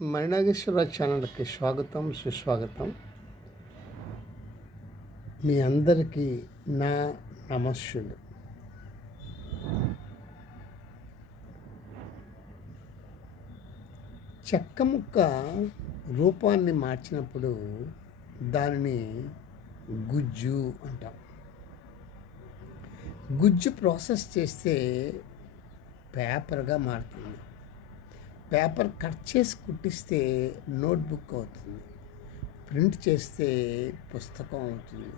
మణినాగేశ్వర ఛానల్కి స్వాగతం సుస్వాగతం. మీ అందరికీ నా నమస్సులు. చెక్క ముక్క రూపాన్ని మార్చినప్పుడు దానిని గుజ్జు అంటాం. గుజ్జు ప్రాసెస్ చేస్తే పేపర్గా మారుతుంది. పేపర్ కట్ చేసి కుట్టిస్తే నోట్బుక్ అవుతుంది. ప్రింట్ చేస్తే పుస్తకం అవుతుంది.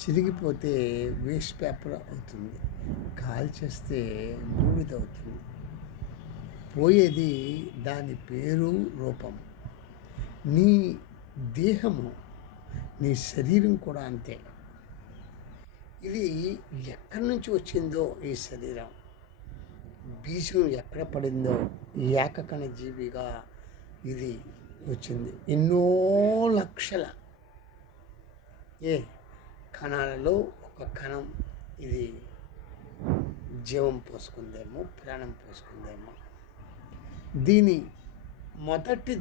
చిరిగిపోతే వేస్ట్ పేపర్ అవుతుంది. కాల్ చేస్తే బూడిద అవుతుంది. పోయేది దాని పేరు, రూపం. నీ దేహము, నీ శరీరం కూడా అంతే. ఇది ఎక్కడి నుంచి వచ్చిందో ఈ శరీరం, బీజం ఎక్కడ పడిందో ఏకకణ జీవిగా ఇది వచ్చింది. ఎన్నో లక్షల కణాలలో ఒక కణం ఇది జీవం పోసుకుందేమో, ప్రాణం పోసుకుందేమో. దీని మొట్టమొదటి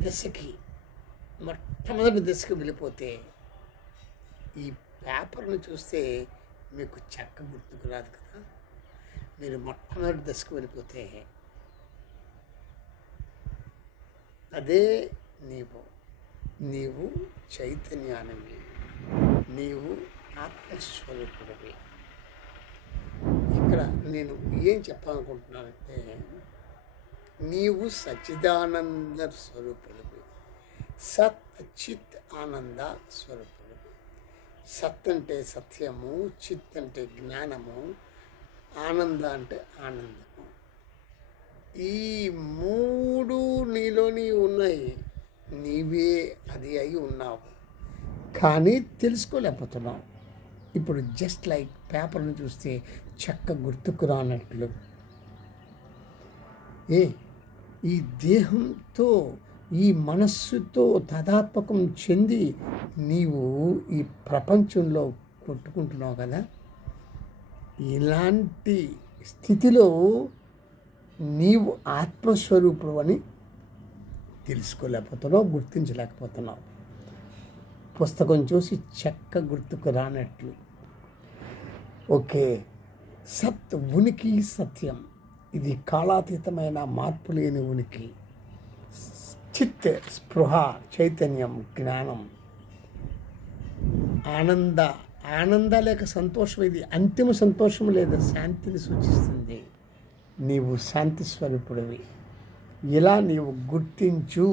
దశకి వెళ్ళిపోతే ఈ పేపర్ను చూస్తే మీకు చెక్క గుర్తుకు రాదు కదా. మీరు మొట్టమొదటి దశకు వెళ్ళిపోతే అదే నీవు చైతన్యానివి, నీవు ఆత్మస్వరూపుడివి. ఇక్కడ నేను ఏం చెప్పాలనుకుంటున్నానంటే, నీవు సచ్చిదానంద స్వరూపుడివి, సత్ చిత్ ఆనంద స్వరూపుడివి. సత్ అంటే సత్యము, చిత్ అంటే జ్ఞానము, ఆనంద అంటే ఆనందము. ఈ మూడు నీలోని ఉన్నాయి. నీవే అది అయి ఉన్నావు, కానీ తెలుసుకోలేకపోతున్నావు. ఇప్పుడు జస్ట్ లైక్ పేపర్ను చూస్తే చెక్క గుర్తుకు రానట్లు ఈ దేహంతో, ఈ మనస్సుతో తదాత్మకం చెంది నీవు ఈ ప్రపంచంలో కొట్టుకుంటున్నావు కదా. ఇలాంటి స్థితిలో నీవు ఆత్మస్వరూపుడు అని తెలుసుకోలేకపోతున్నావు, గుర్తించలేకపోతున్నావు. పుస్తకం చూసి చెక్క గుర్తుకు రానట్లు. ఓకే, సత్ ఉనికి, సత్యం. ఇది కాలాతీతమైన మార్పు లేని ఉనికి. చిత్ స్పృహ, చైతన్యం, జ్ఞానం, ఆనంద లేక సంతోషం. ఇది అంతిమ సంతోషం లేదా శాంతిని సూచిస్తుంది. నీవు శాంతి స్వరూపుడివి. ఇలా నీవు గుర్తించు.